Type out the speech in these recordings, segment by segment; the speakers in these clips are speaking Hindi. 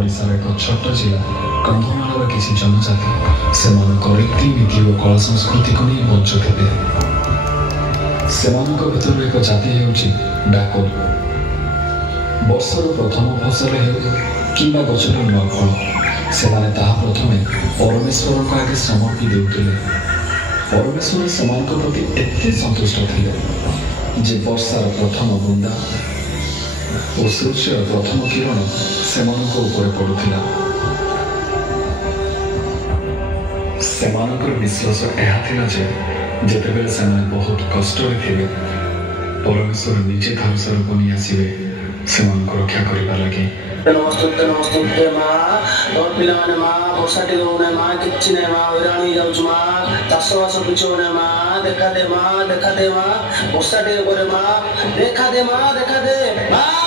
ओडिशार एक छोट जिला कंधमाल किसी जनजाति से रीतिनीति और कला संस्कृति को नहीं बंचुते से भर एक जाति डाकोल वर्षर प्रथम फसल कि गचर नुआ फल से प्रथम परमेश्वर को आगे समर्पी देते परमेश्वर से प्रति एते संतुष्ट थे जे वर्षार प्रथम बुंदा और सूर्यर प्रथम किरण से पड़ूला विश्वास यह जिते से बहुत कष्ट थे परमेश्वर निजे धारसार बनी आसवे से रक्षा करने लगे नमस्ते नमस्ते माँ तोर पिलाने माँ वर्षा टे होने माँ किच्ची ने माँ विरानी जाऊँ माँ दसवास पिछोने माँ देखा दे माँ वर्षा टे करे माँ देखा दे माँ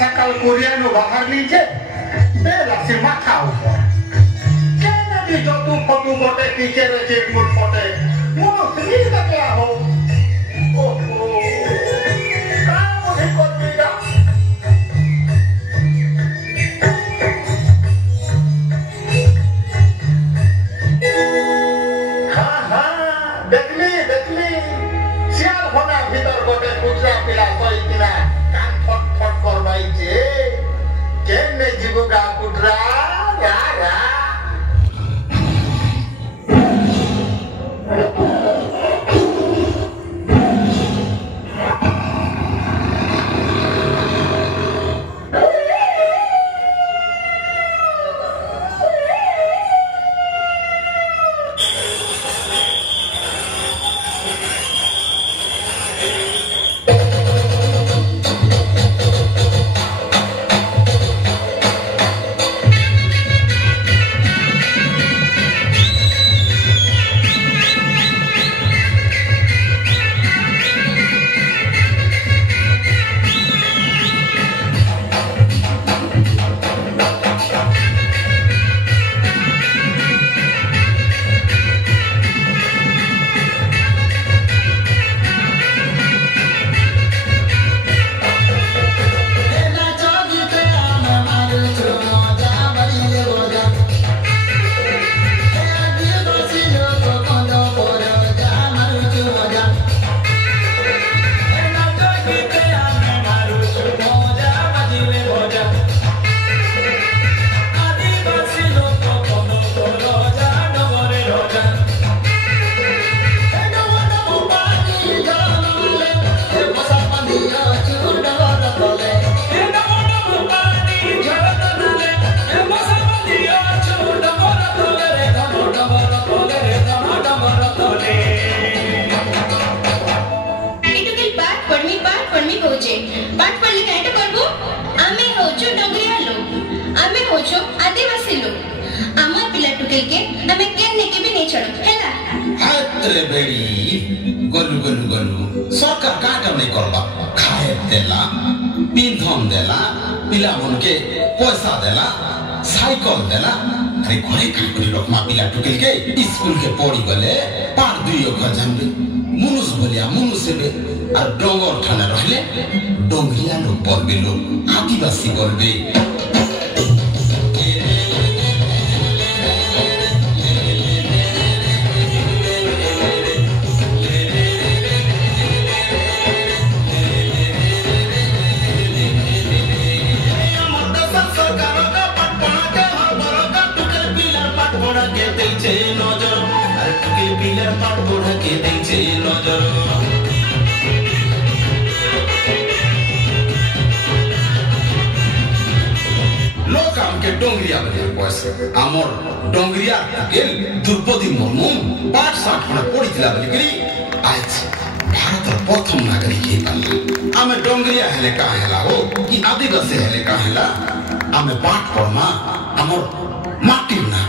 sakal Koreano bahar लीजिए बेला से माथा ऊपर कहना भी जो तू फोटो बोटे पीछे रचे मुड़ फोटे मुझे सीधी का क्या हो ओहो काम मुझे कर दिया हाँ देखली सियाल होना भीतर बोटे कुत्रा पिला कोई पिला जीवगा कुटरा रा आदिवासी लोग आमा पिला टुके के हमें केने के भी नहीं छड़ो हैला हातरे बेड़ी गलु सरकार काटा नहीं करबा खाए देला पिंधन देला पिला मन के पैसा देला साइकिल देला अरे घरे का करी रखमा पिला टुकेल के स्कूल के पढ़ी गले पार दुई अक्षर जानबे मुनुस बोलिया मुनुस हेबे और डोंगर ठाना रहले डोंगरिया लोग बोलबे लोग आदिवासी बोलबे डोंगरिया बने बस आमर डोंगरिया के द्रौपदी मुर्मू 5-7 खण पढ़िथिला बली करी आज भारत प्रथम नागरिक हे बनला आमे डोंगरिया हेले का हेला हो ई आदिवासी हेले का हेला आमे पाठ पढ़मा आमर माटी ना